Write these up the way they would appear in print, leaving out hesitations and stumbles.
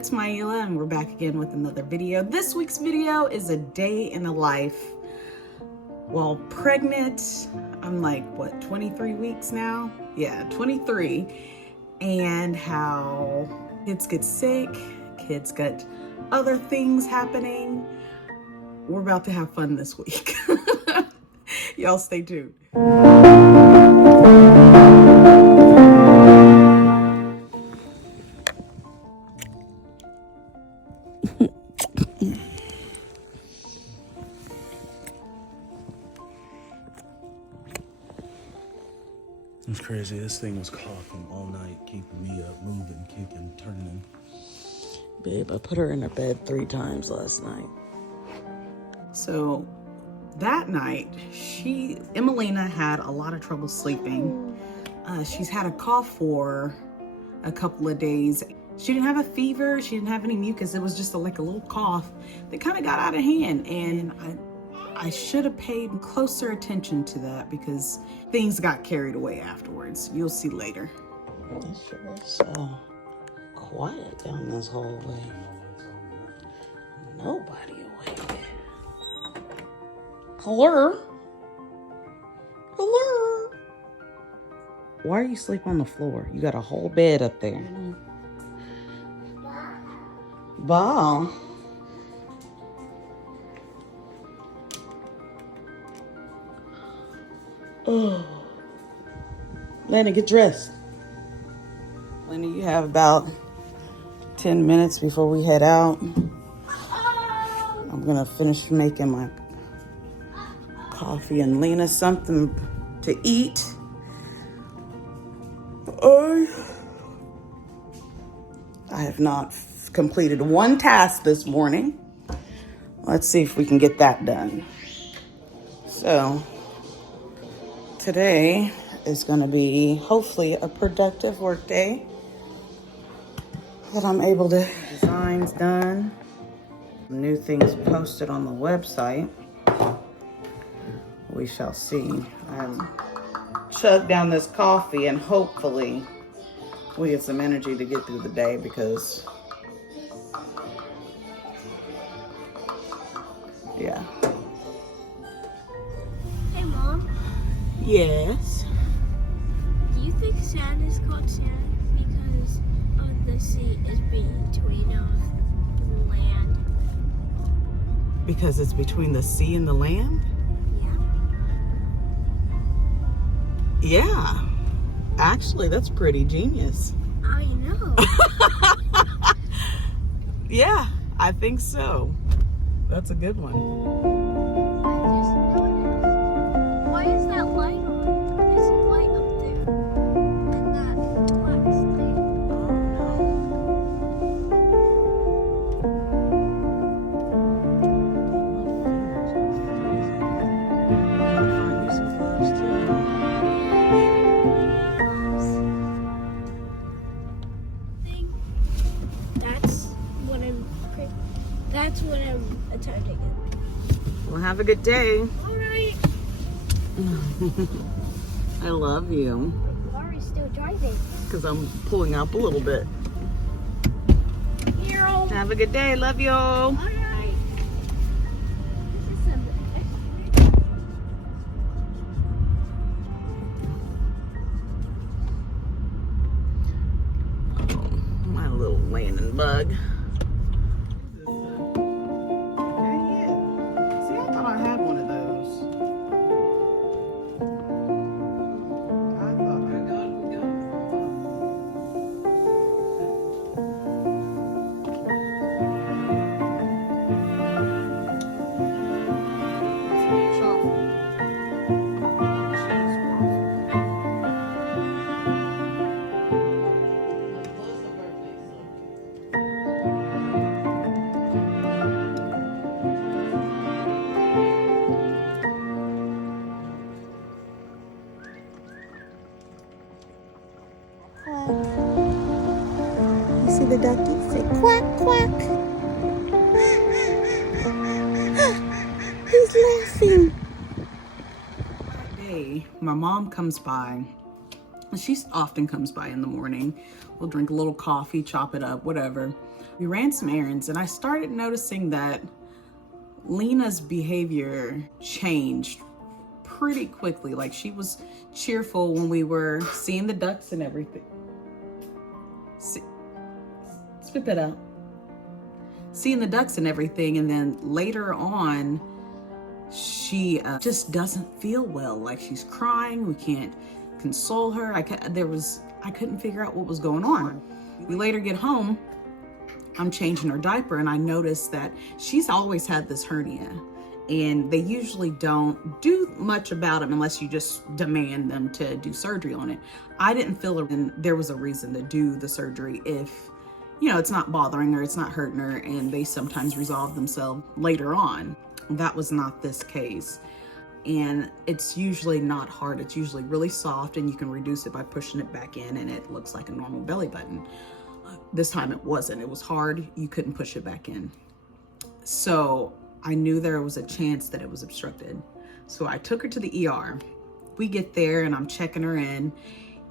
it's Maila and we're back again with another video. This week's video is a day in the life while pregnant. I'm like, what, 23 weeks now? Yeah, 23. And how kids get sick, kids get other things happening. We're about to have fun this week. Y'all stay tuned. It's crazy. This thing was coughing all night, keeping me up, moving, kicking, turning. Babe, I put her in her bed 3 times last night. So that night, Emelina had a lot of trouble sleeping. She's had a cough for a couple of days. She didn't have a fever. She didn't have any mucus. It was just like a little cough that kind of got out of hand. And I should have paid closer attention to that because things got carried away afterwards. You'll see later. It sure is quiet down this hallway. Nobody awake. Hello? Hello? Why are you sleeping on the floor? You got a whole bed up there. Ball. Oh. Lena, get dressed. Lena, you have about 10 minutes before we head out. I'm gonna finish making my coffee and Lena something to eat. I have not completed one task this morning. Let's see if we can get that done. So today is going to be hopefully a productive work day that I'm able to get designs done, new things posted on the website. We shall see. Chug down this coffee and hopefully we get some energy to get through the day because yeah. Hey, Mom. Yes. Do you think sand is called sand because the sea is between the land? Because it's between the sea and the land? Yeah. Yeah. Actually, that's pretty genius. I know. Yeah, I think so. That's a good one. I just noticed. Why is that light on? There's a light up there. And that black thing. That's what I'm attempting it. Well, have a good day. All right. I love you. Why are we still driving? Because I'm pulling up a little bit. Here. Have a good day. Love you. All right. This is My little landing bug. You see the ducky? Say quack, quack. He's laughing. That day, my mom comes by She often comes by in the morning. We'll drink a little coffee, chop it up, whatever. We ran some errands and I started noticing that Lena's behavior changed pretty quickly. Like, she was cheerful when we were seeing the ducks and everything. Spit that out. Seeing the ducks and everything, and then later on, she just doesn't feel well. Like, she's crying. We can't console her. I couldn't figure out what was going on. We later get home. I'm changing her diaper, and I noticed that she's always had this hernia, and they usually don't do much about it unless you just demand them to do surgery on it. I didn't feel it, and there was a reason to do the surgery if, you know, it's not bothering her, it's not hurting her, and they sometimes resolve themselves later on. That was not this case. And it's usually not hard. It's usually really soft, and you can reduce it by pushing it back in, and it looks like a normal belly button. This time it wasn't. It was hard. You couldn't push it back in. So I knew there was a chance that it was obstructed. So I took her to the ER. We get there and I'm checking her in,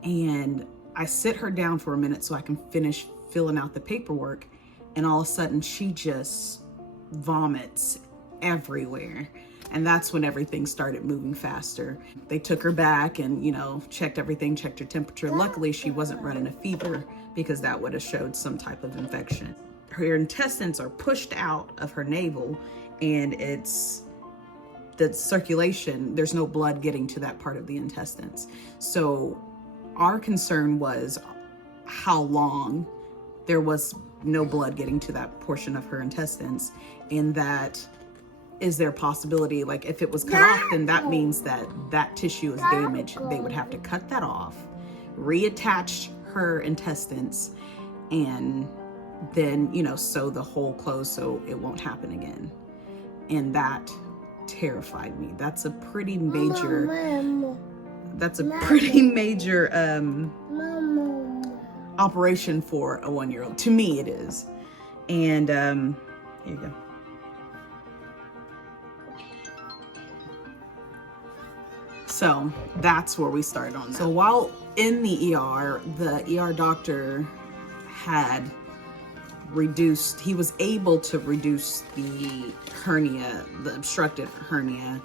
and I sit her down for a minute so I can finish filling out the paperwork. And all of a sudden she just vomits everywhere. And that's when everything started moving faster. They took her back and, you know, checked everything, checked her temperature. Luckily, she wasn't running a fever because that would have showed some type of infection. Her intestines are pushed out of her navel, and it's the circulation, there's no blood getting to that part of the intestines. So our concern was how long there was no blood getting to that portion of her intestines, and that is there a possibility, like if it was cut off, then that means that that tissue is damaged. They would have to cut that off, reattach her intestines, and then, you know, sew the hole closed so it won't happen again. And that terrified me. That's a pretty major, operation for a 1-year-old. To me, it is. And here you go. So that's where we started on that. So while in the ER doctor had reduced, he was able to reduce the hernia, the obstructed hernia,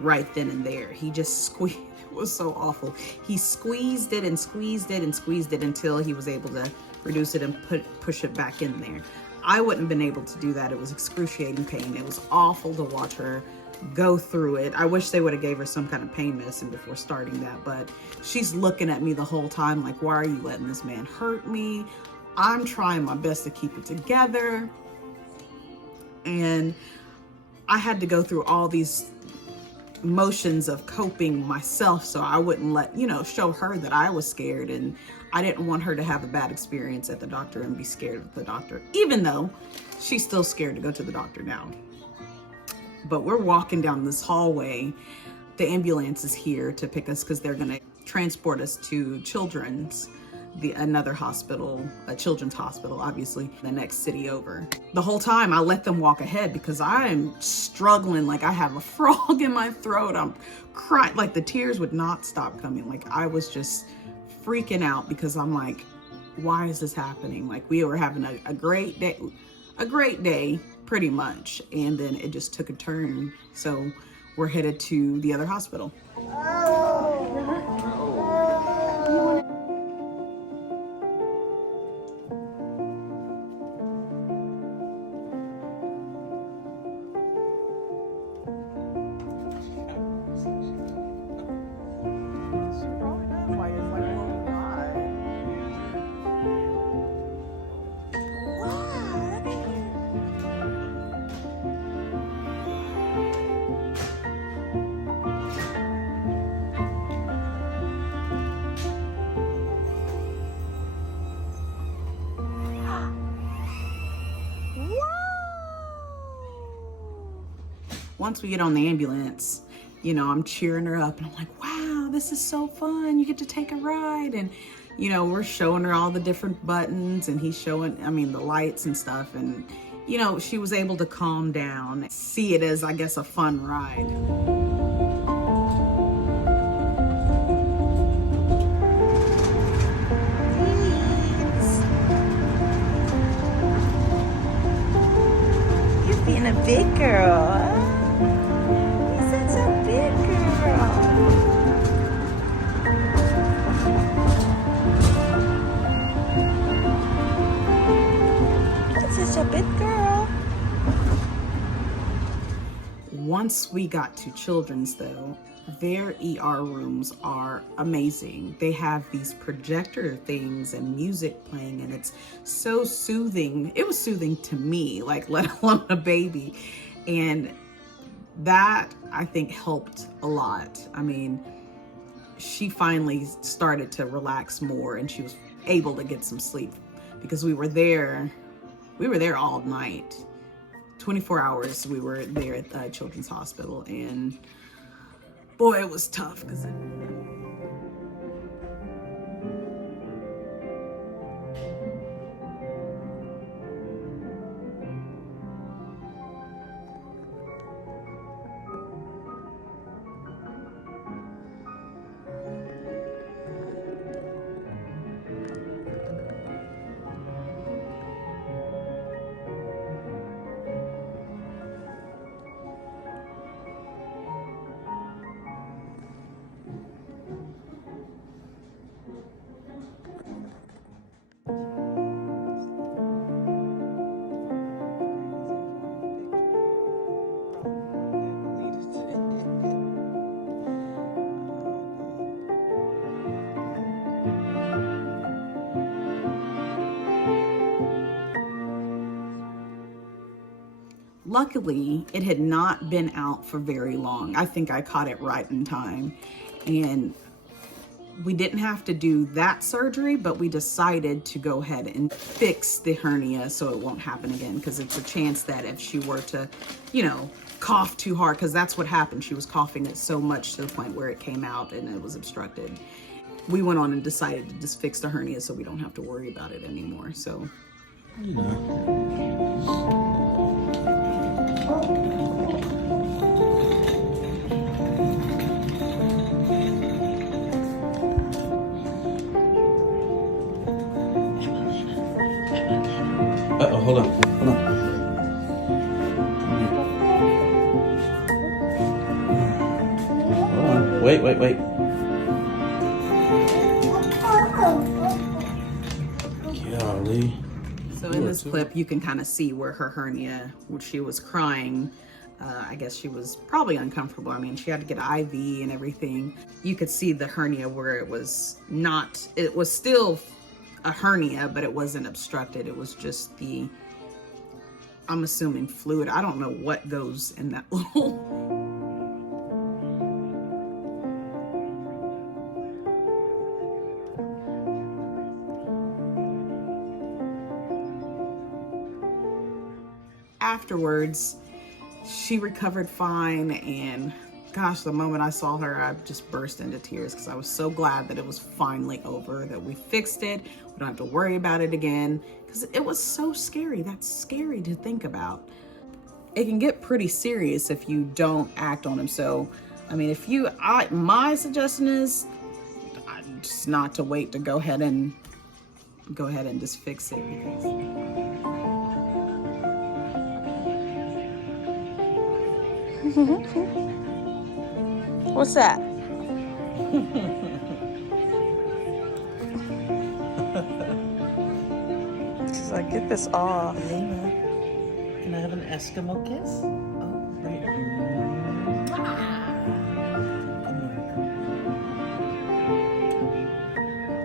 right then and there. He just squeezed, it was so awful. He squeezed it and squeezed it and squeezed it until he was able to reduce it and push it back in there. I wouldn't have been able to do that. It was excruciating pain. It was awful to watch her go through it. I wish they would have gave her some kind of pain medicine before starting that, but she's looking at me the whole time like, why are you letting this man hurt me? I'm trying my best to keep it together. And I had to go through all these motions of coping myself so I wouldn't let, you know, show her that I was scared, and I didn't want her to have a bad experience at the doctor and be scared of the doctor, even though she's still scared to go to the doctor now. But we're walking down this hallway. The ambulance is here to pick us because they're going to transport us to another hospital, a children's hospital, obviously, the next city over. The whole time I let them walk ahead because I'm struggling. Like, I have a frog in my throat. I'm crying. Like, the tears would not stop coming. Like, I was just freaking out because I'm like, why is this happening? Like, we were having a great day, pretty much. And then it just took a turn. So we're headed to the other hospital. Once we get on the ambulance, you know, I'm cheering her up and I'm like, wow, this is so fun. You get to take a ride. And, you know, we're showing her all the different buttons, and he's showing, I mean, the lights and stuff. And, you know, she was able to calm down, see it as, I guess, a fun ride. big girl. You're such a big girl. You're such a big girl. Once we got to Children's though, their ER rooms are amazing. They have these projector things and music playing, and it's so soothing. It was soothing to me, like, let alone a baby. And that, I think, helped a lot. I mean, she finally started to relax more and she was able to get some sleep because we were there all night. 24 hours we were there at Children's Hospital, and boy, it was tough because luckily, it had not been out for very long. I think I caught it right in time. And we didn't have to do that surgery, but we decided to go ahead and fix the hernia so it won't happen again, because it's a chance that if she were to, you know, cough too hard, because that's what happened. She was coughing it so much to the point where it came out and it was obstructed. We went on and decided to just fix the hernia so we don't have to worry about it anymore. So, You know. Uh-oh, hold on. Hold on. Wait. Golly. So in this clip, you can kind of see where her hernia, when she was crying, I guess she was probably uncomfortable. I mean, she had to get an IV and everything. You could see the hernia where it was still a hernia, but it wasn't obstructed. It was just I'm assuming fluid. I don't know what goes in that little. Afterwards, she recovered fine, and gosh, the moment I saw her, I just burst into tears because I was so glad that it was finally over, that we fixed it. We don't have to worry about it again, because it was so scary. That's scary to think about. It can get pretty serious if you don't act on them. So, I mean, my suggestion is just not to wait to go ahead and just fix it, because What's that? She's like, get this off. Lena, can I have an Eskimo kiss? Oh, right.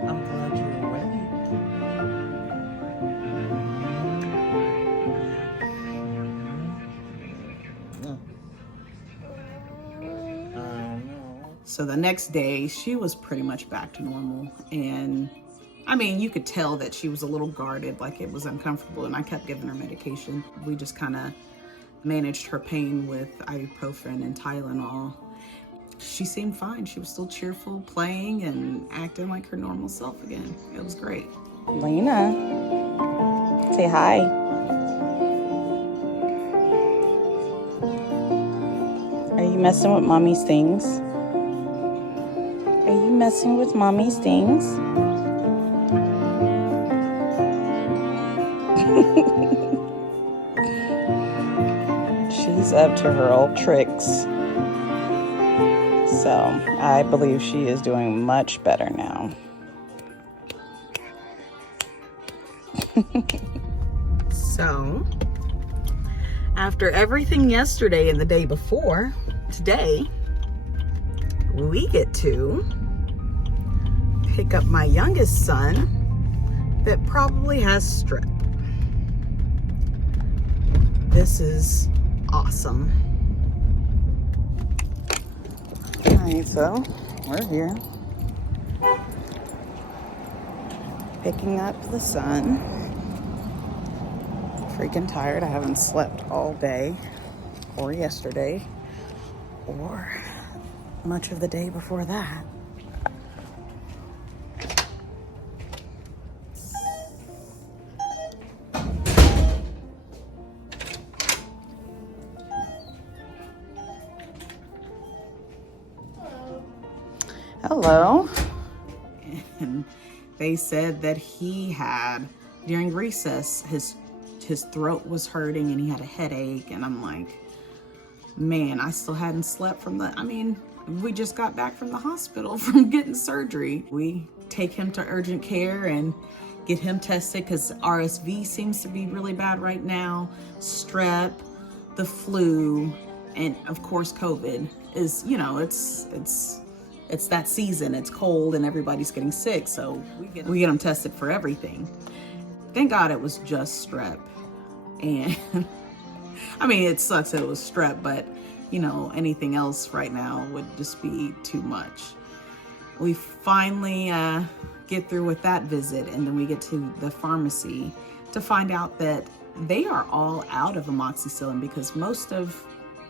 I'm glad you're ready. So the next day, she was pretty much back to normal. And I mean, you could tell that she was a little guarded, like it was uncomfortable, and I kept giving her medication. We just kind of managed her pain with ibuprofen and Tylenol. She seemed fine. She was still cheerful, playing and acting like her normal self again. It was great. Lena, say hi. Are you messing with mommy's things? Are you messing with mommy's things? she's up to her old tricks. So I believe she is doing much better now. So after everything yesterday and the day before, today we get to pick up my youngest son that probably has strep. This is awesome. All right, so we're here picking up the son. Freaking tired. I haven't slept all day or yesterday or much of the day before that. Hello. And they said that he had, during recess, his throat was hurting and he had a headache. And I'm like, man, I still hadn't slept from the, I mean, we just got back from the hospital from getting surgery. We take him to urgent care and get him tested because RSV seems to be really bad right now. Strep, the flu, and of course COVID is, you know, it's that season. It's cold and everybody's getting sick, so we get them tested for everything. Thank God it was just strep. And I mean, it sucks that it was strep, but you know, anything else right now would just be too much. We finally get through with that visit, and then we get to the pharmacy to find out that they are all out of amoxicillin because most of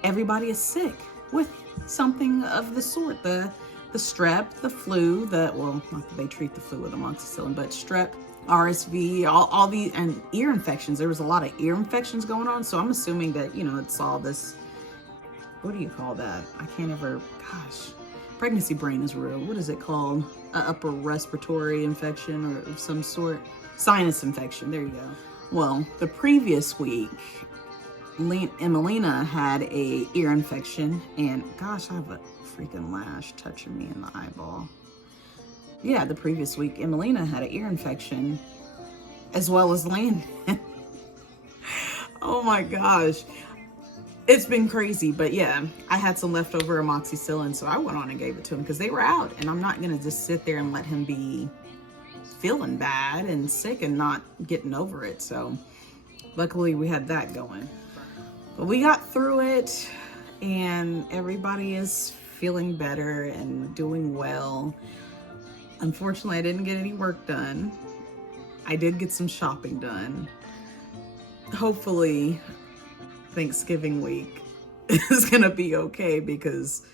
everybody is sick with something of the sort. The strep, the flu, well, not that they treat the flu with amoxicillin, but strep, RSV, all these, and ear infections. There was a lot of ear infections going on, so I'm assuming that, you know, it's all this, what do you call that? I can't ever, gosh, pregnancy brain is real. What is it called? Upper respiratory infection or of some sort. Sinus infection, there you go. Well, the previous week, Emelina had a ear infection, and gosh, I have a freaking lash touching me in the eyeball. Yeah, the previous week, Emelina had an ear infection, as well as Landon. Oh my gosh. It's been crazy, but yeah, I had some leftover amoxicillin, so I went on and gave it to him because they were out, and I'm not gonna just sit there and let him be feeling bad and sick and not getting over it. So luckily we had that going. But we got through it, and everybody is feeling better and doing well. Unfortunately, I didn't get any work done. I did get some shopping done. Hopefully, Thanksgiving week is gonna be okay because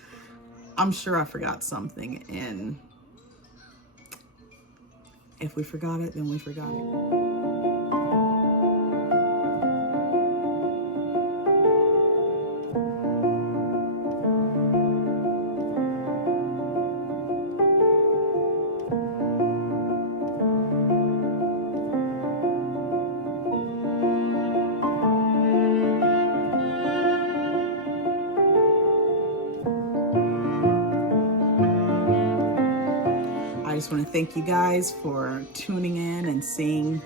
I'm sure I forgot something, and if we forgot it, then we forgot it. I just want to thank you guys for tuning in and seeing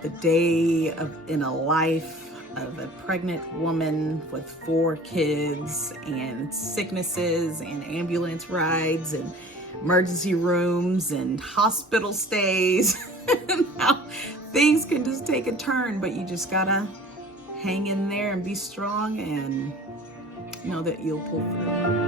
the day in a life of a pregnant woman with 4 kids and sicknesses and ambulance rides and emergency rooms and hospital stays. And how things can just take a turn, but you just gotta hang in there and be strong and know that you'll pull through.